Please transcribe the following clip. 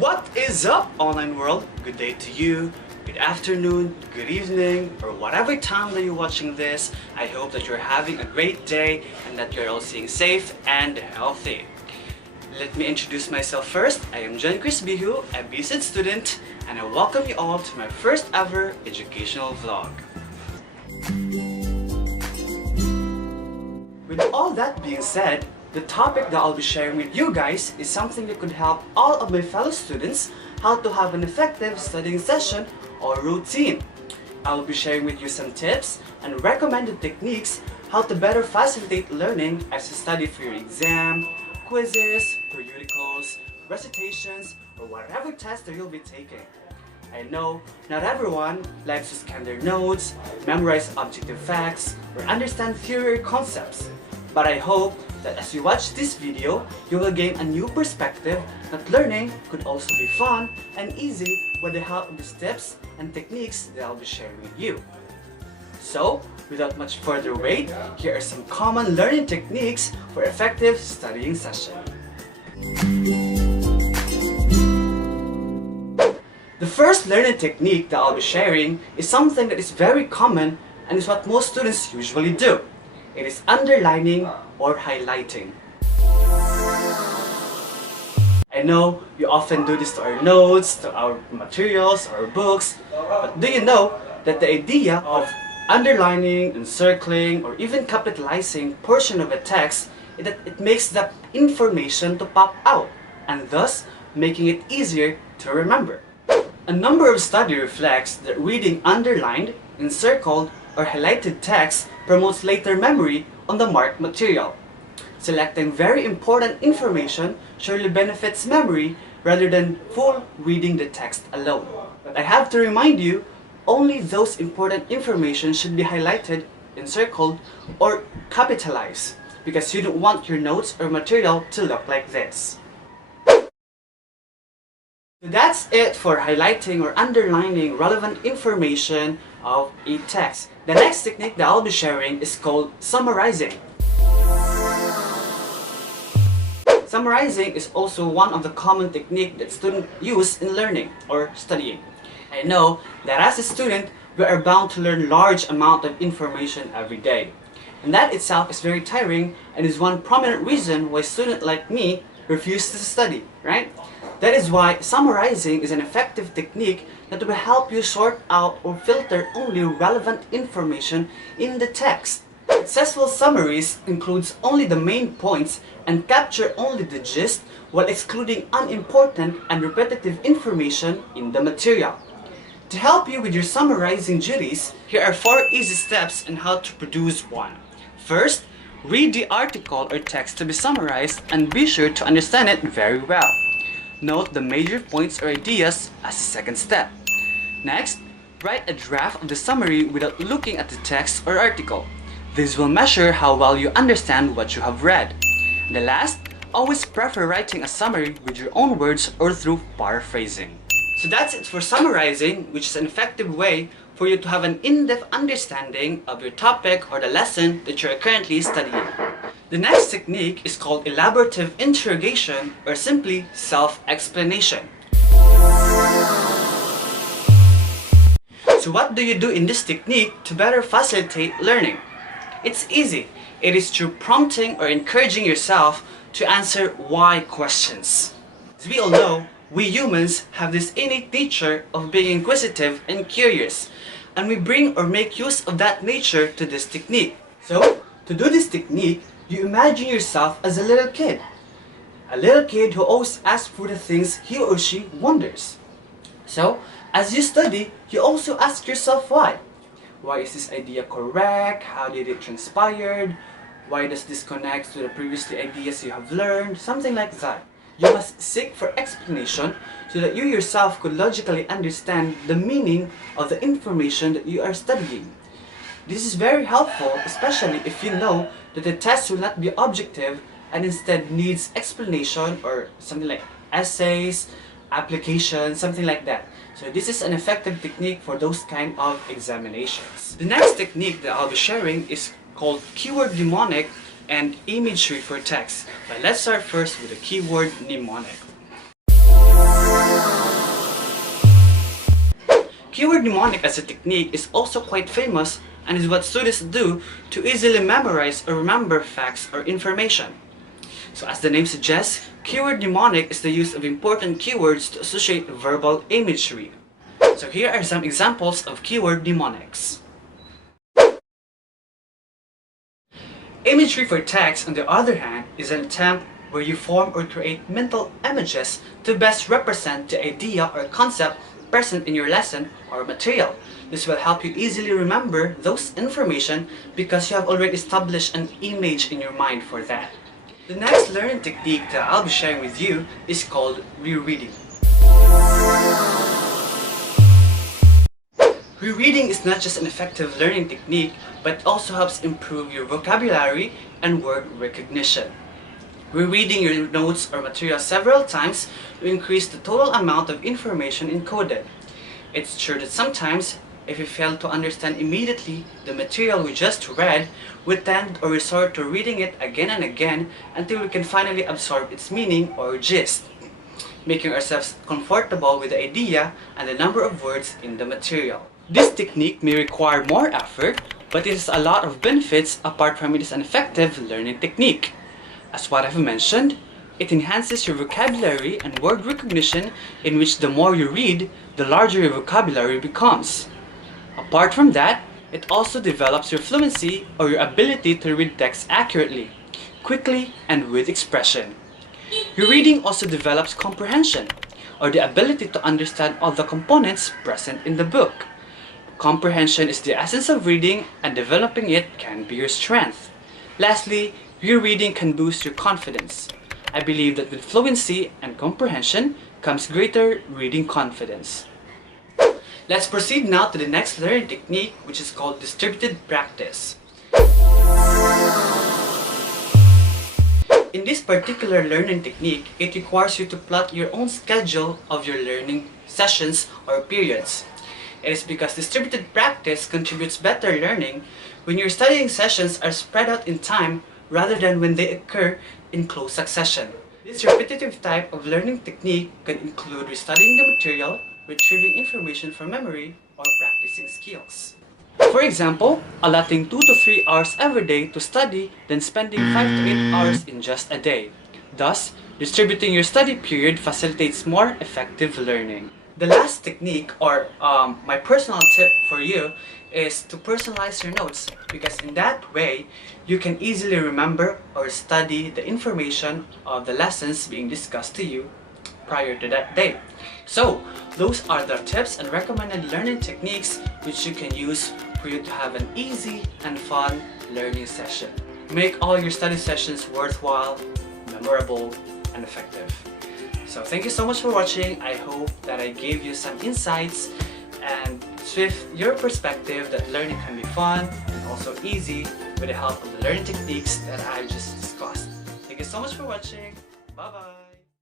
What is up, online world? Good day to you, good afternoon, good evening, or whatever time that you're watching this. I hope that you're having a great day and that you're all staying safe and healthy. Let me introduce myself first. I am John Chris Bihu, a BSED student, and I welcome you all to my first ever educational vlog. With all that being said, the topic that I'll be sharing with you guys is something that could help all of my fellow students how to have an effective studying session or routine. I'll be sharing with you some tips and recommended techniques how to better facilitate learning as you study for your exam, quizzes, periodicals, recitations, or whatever test that you'll be taking. I know not everyone likes to scan their notes, memorize objective facts, or understand theory or concepts. But I hope that as you watch this video, you will gain a new perspective that learning could also be fun and easy with the help of these tips and techniques that I'll be sharing with you. So, without much further wait, here are some common learning techniques for effective studying session. The first learning technique that I'll be sharing is something that is very common and is what most students usually do. It is underlining or highlighting. I know we often do this to our notes, to our materials, our books, but do you know that the idea of underlining, encircling, or even capitalizing portion of a text is that it makes the information to pop out and thus making it easier to remember. A number of studies reflects that reading underlined, encircled, or highlighted text promotes later memory on the marked material. Selecting very important information surely benefits memory rather than full reading the text alone. But I have to remind you, only those important information should be highlighted, encircled, or capitalized because you don't want your notes or material to look like this. So that's it for highlighting or underlining relevant information of a text. The next technique that I'll be sharing is called summarizing. Summarizing is also one of the common techniques that students use in learning or studying. I know that as a student, we are bound to learn large amount of information every day. And that itself is very tiring and is one prominent reason why students like me refuse to study, right? That is why summarizing is an effective technique that will help you sort out or filter only relevant information in the text. Successful summaries includes only the main points and capture only the gist while excluding unimportant and repetitive information in the material. To help you with your summarizing duties, here are 4 easy steps on how to produce one. First, read the article or text to be summarized and be sure to understand it very well. Note the major points or ideas as a second step. Next, write a draft of the summary without looking at the text or article. This will measure how well you understand what you have read. And the last, always prefer writing a summary with your own words or through paraphrasing. So that's it for summarizing, which is an effective way for you to have an in-depth understanding of your topic or the lesson that you are currently studying. The next technique is called Elaborative Interrogation or simply self-explanation. So what do you do in this technique to better facilitate learning? It's easy. It is through prompting or encouraging yourself to answer why questions. As we all know, we humans have this innate nature of being inquisitive and curious, and we bring or make use of that nature to this technique. So, to do this technique, you imagine yourself as a little kid. A little kid who always asks for the things he or she wonders. So, as you study, you also ask yourself why. Why is this idea correct? How did it transpire? Why does this connect to the previous ideas you have learned? Something like that. You must seek for explanation so that you yourself could logically understand the meaning of the information that you are studying. This is very helpful, especially if you know that the test will not be objective and instead needs explanation or something like essays, application, something like that. So this is an effective technique for those kind of examinations. The next technique that I'll be sharing is called keyword mnemonic and imagery for text. But let's start first with the keyword mnemonic. Keyword mnemonic as a technique is also quite famous and is what students do to easily memorize or remember facts or information. So as the name suggests, keyword mnemonic is the use of important keywords to associate verbal imagery. So here are some examples of keyword mnemonics. Imagery for text, on the other hand, is an attempt where you form or create mental images to best represent the idea or concept present in your lesson or material. This will help you easily remember those information because you have already established an image in your mind for that. The next learning technique that I'll be sharing with you is called rereading. Rereading is not just an effective learning technique, but also helps improve your vocabulary and word recognition. Rereading your notes or material several times will increase the total amount of information encoded. It's true that sometimes, if you fail to understand immediately the material we just read, we tend or resort to reading it again and again until we can finally absorb its meaning or gist, making ourselves comfortable with the idea and the number of words in the material. This technique may require more effort, but it has a lot of benefits apart from it is an effective learning technique. As what I've mentioned, it enhances your vocabulary and word recognition, in which the more you read, the larger your vocabulary becomes. Apart from that, it also develops your fluency or your ability to read text accurately, quickly, and with expression. Your reading also develops comprehension, or the ability to understand all the components present in the book. Comprehension is the essence of reading, and developing it can be your strength. Lastly, rereading can boost your confidence. I believe that with fluency and comprehension comes greater reading confidence. Let's proceed now to the next learning technique, which is called distributed practice. In this particular learning technique, it requires you to plot your own schedule of your learning sessions or periods. It is because distributed practice contributes better learning when your studying sessions are spread out in time rather than when they occur in close succession. This repetitive type of learning technique can include restudying the material, retrieving information from memory, or practicing skills. For example, allotting 2 to 3 hours every day to study, then spending 5 to 8 hours in just a day. Thus, distributing your study period facilitates more effective learning. The last technique, or my personal tip for you, is to personalize your notes, because in that way, you can easily remember or study the information of the lessons being discussed to you prior to that day. So, those are the tips and recommended learning techniques which you can use for you to have an easy and fun learning session. Make all your study sessions worthwhile, memorable, and effective. So thank you so much for watching. I hope that I gave you some insights and shift your perspective that learning can be fun and also easy with the help of the learning techniques that I just discussed. Thank you so much for watching. Bye bye.